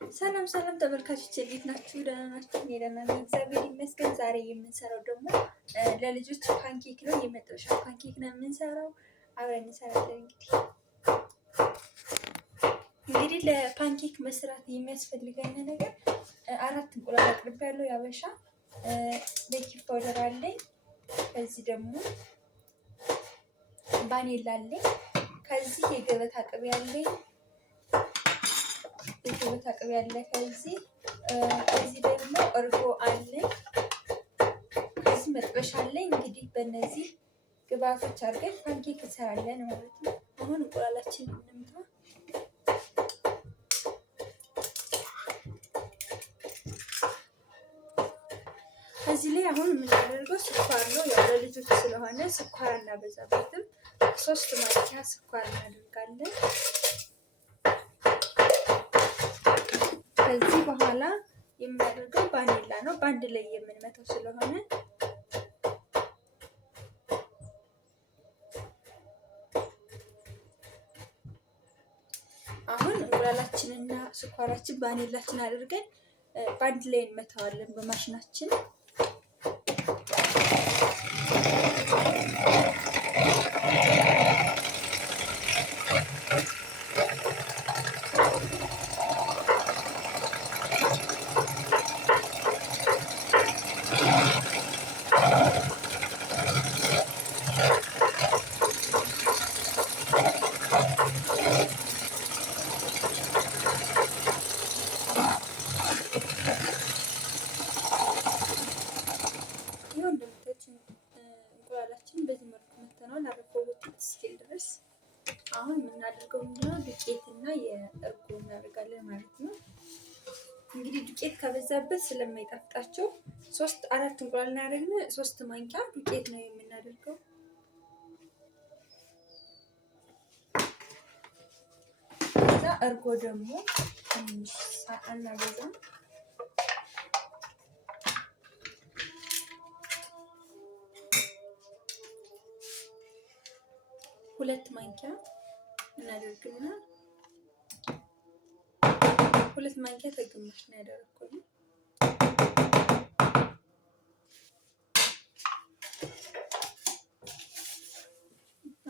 ሰላም ሰላም ተመልካቾች እንዴት ናችሁ? ደህና ናችሁ? እኔ ደህና ነኝ፣ እግዚአብሔር ይመስገን። ዛሬ የምንሰራው ደግሞ ለልጆች ፓንኬክ ነው። የመጥበሻ ፓንኬክ ነው የምንሰራው። አብረን እንሰራለን። እንግዲህ ለፓንኬክ መስራት የሚያስፈልገን ነገር 4 እንቁላል አቅርቤያለሁ። ያበሻ ቤኪንግ ፓውደር አለኝ። ከዚህ ደግሞ ቫኒላ አለኝ። ከዚህ የገበታ ቅቤ አለኝ። የገበታ ቅቤ አለ። ከዚህ ደግሞ እርጎ አለኝ። ከዚህ መጥበሻ አለኝ። እንግዲህ በእነዚህ ግብአቶች አድርገን ፓንኬክ እንሰራለን ማለት ነው። አሁን እንቁላላችንን እንምታ። እዚህ ላይ አሁን የምናደርገው ስኳር ነው። ያው ለልጆች ስለሆነ ስኳር እናበዛበትም። 3 ማንኪያ ስኳር እናደርጋለን። ከዚህ በኋላ የምናደርገው ቫኒላ ነው። በአንድ ላይ የምንመታው ስለሆነ አሁን እንቁላላችንና ስኳራችን ቫኒላችን አድርገን በአንድ ላይ እንመታዋለን በማሽናችን። እንቁላላችን በዚህ መልኩ መተናል። አረፈውት እስኪል ድረስ አሁን የምናደርገው ምንድነው ዱቄትና የእርጎ እናደርጋለን ማለት ነው። እንግዲህ ዱቄት ከበዛበት ስለማይጣፍጣቸው 4 እንቁላል እናደርግና 3 ማንኪያ ዱቄት ነው የምናደርገው። ከዛ እርጎ ደግሞ ትንሽ አናበዛም። 2 ማንኪያ እናደርግና 2 ማንኪያ ተግማሽ ነው ያደረኩት።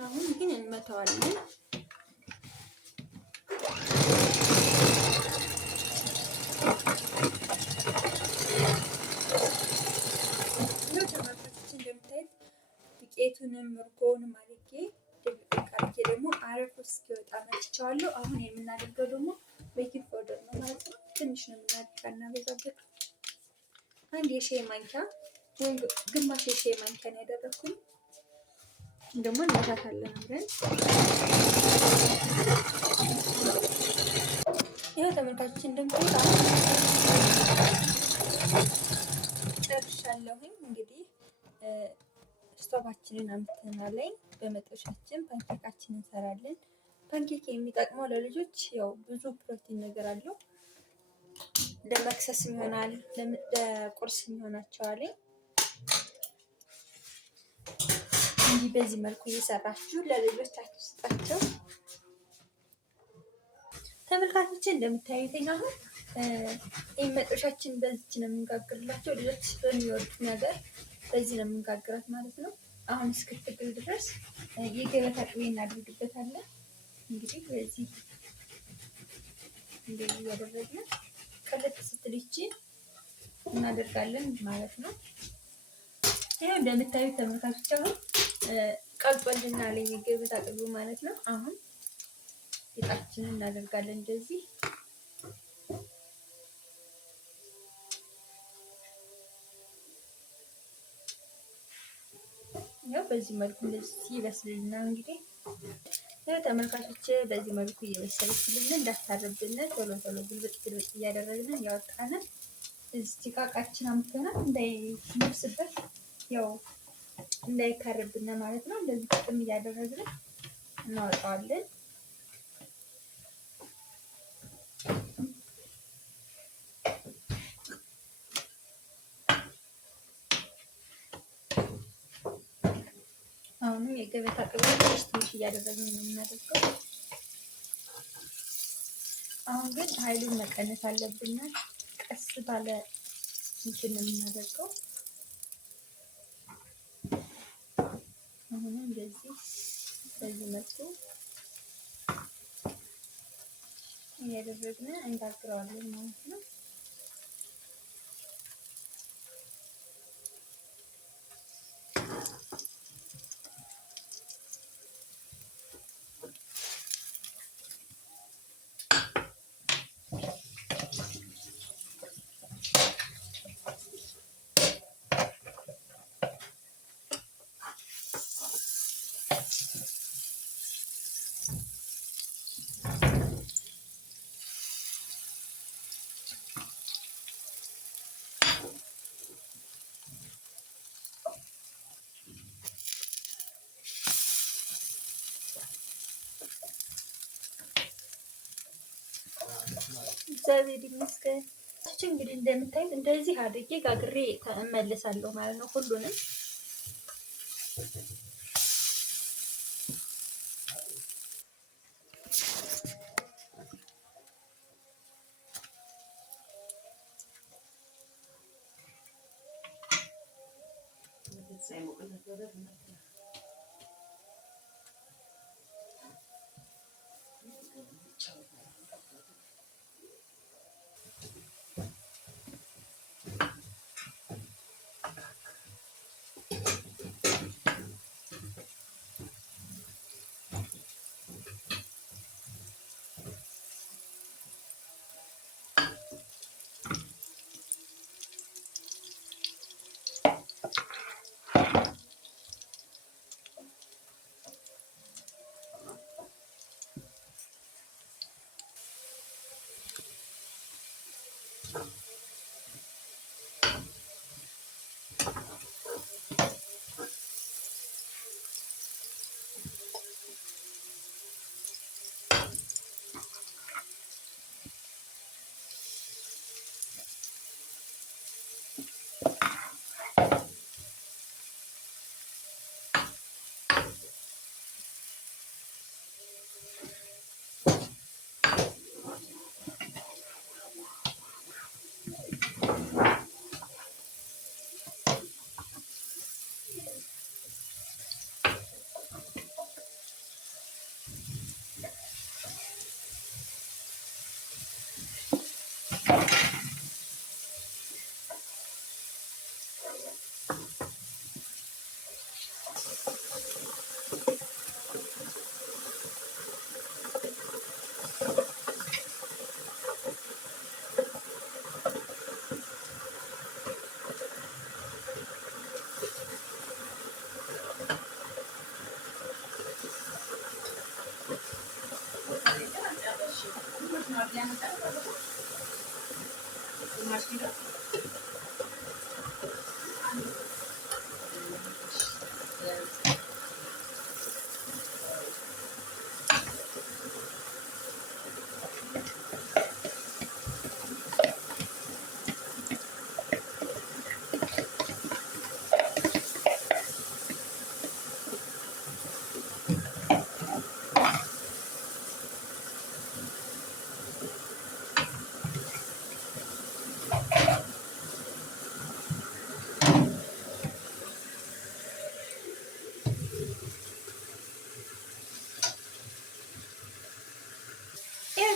አሁን ግን እንመታዋለን። ዱቄቱንም እርጎውንም አድርጌ ደግሞ አረፉ እስኪወጣ መጥቻለሁ። አሁን የምናደርገው ደግሞ ቤኪንግ ፓውደር ነው ማለት ነው። ትንሽ ነው የምናደርገው፣ እናበዛበት። 1 የሻይ ማንኪያ ወይ ግማሽ የሻይ ማንኪያ ነው ያደረኩኝ። ደግሞ እናታታለን አብረን። ይኸው ተመልካቾች እንደምታዩት ጨርሻለሁኝ። እንግዲህ ስቶቫችንን አምጥተናል። በመጥበሻችን ፓንኬካችንን እንሰራለን። ፓንኬክ የሚጠቅመው ለልጆች ያው ብዙ ፕሮቲን ነገር አለው። ለመክሰስም ይሆናል፣ ለቁርስም ይሆናቸዋል። እንዲህ በዚህ መልኩ እየሰራችሁ ለልጆቻችሁ ስጣቸው። ተመልካቾች እንደምታዩት አሁን ይሄ መጥበሻችን በዚህ ነው የምንጋግርላቸው። ልጆች በሚወዱት ነገር በዚህ ነው የምንጋግራት ማለት ነው። አሁን እስክትግል ድረስ የገበታ ቅቤ እናደርግበታለን። እንግዲህ በዚህ እንደዚህ ያደረግን ቀለጥ ስትልች እናደርጋለን ማለት ነው። ይሄ እንደምታዩት ተመልካቾች አሁን ቀልጦልናል የገበታ ቅቤ ማለት ነው። አሁን ሊጣችንን እናደርጋለን እንደዚህ። ያው በዚህ መልኩ እንደዚህ ይበስልልና እንግዲህ ያው ተመልካቾች በዚህ መልኩ እየበሰለችልን እንዳታረብን ቶሎ ቶሎ ግልብጥ እያደረግን ያወጣን እዚህ ቃቃችን አምጥተናል እንዳይነፍስበት ያው እንዳይካረብን ማለት ነው። እንደዚህ ጥቅም እያደረግን እናወጣዋለን። አሁንም የገበታ ቅቤ ትንሽ እያደረግን ነው የምናደርገው። አሁን ግን ኃይሉን መቀነስ አለብን። ቀስ ባለ እንትን የምናደርገው አሁንም በዚህ መልኩ እያደረግን እንጋግረዋለን ማለት ነው። እግዚአብሔር ይመስገን። እንግዲህ እንደምታዩት እንደዚህ አድርጌ ጋግሬ እመለሳለሁ ማለት ነው ሁሉንም።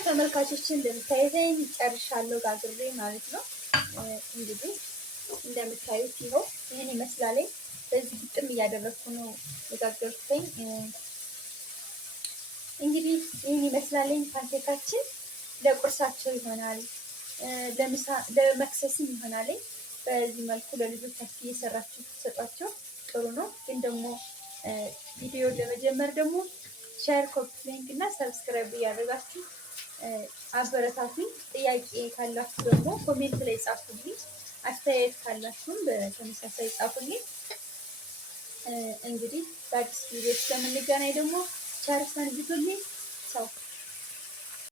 ተመልካቾችን እንደምታዩት ጨርሻለሁ ጋግሬ ማለት ነው። እንግዲህ እንደምታዩት ይኸው ይሄን ይመስላል። በዚህ ግጥም እያደረኩ ነው የጋገርኩኝ። እንግዲህ ይሄን ይመስላል ፓንኬካችን። ለቁርሳቸው ይሆናል፣ ለምሳ ለመክሰስም ይሆናል። በዚህ መልኩ ለልጆቻችሁ እየሰራችሁ ትሰጧቸው ጥሩ ነው። ግን ደግሞ ቪዲዮ ለመጀመር ደግሞ ሼር፣ ኮፒ ሊንክ እና ሰብስክራይብ እያደረጋችሁ አበረታቱኝ። ጥያቄ ካላችሁ ደግሞ ኮሜንት ላይ ጻፉልኝ። አስተያየት ካላችሁም በተመሳሳይ ጻፉልኝ። እንግዲህ በአዲስ ቪዲዮ እስከምንገናኝ ደግሞ ቸር ሰንብቱልኝ።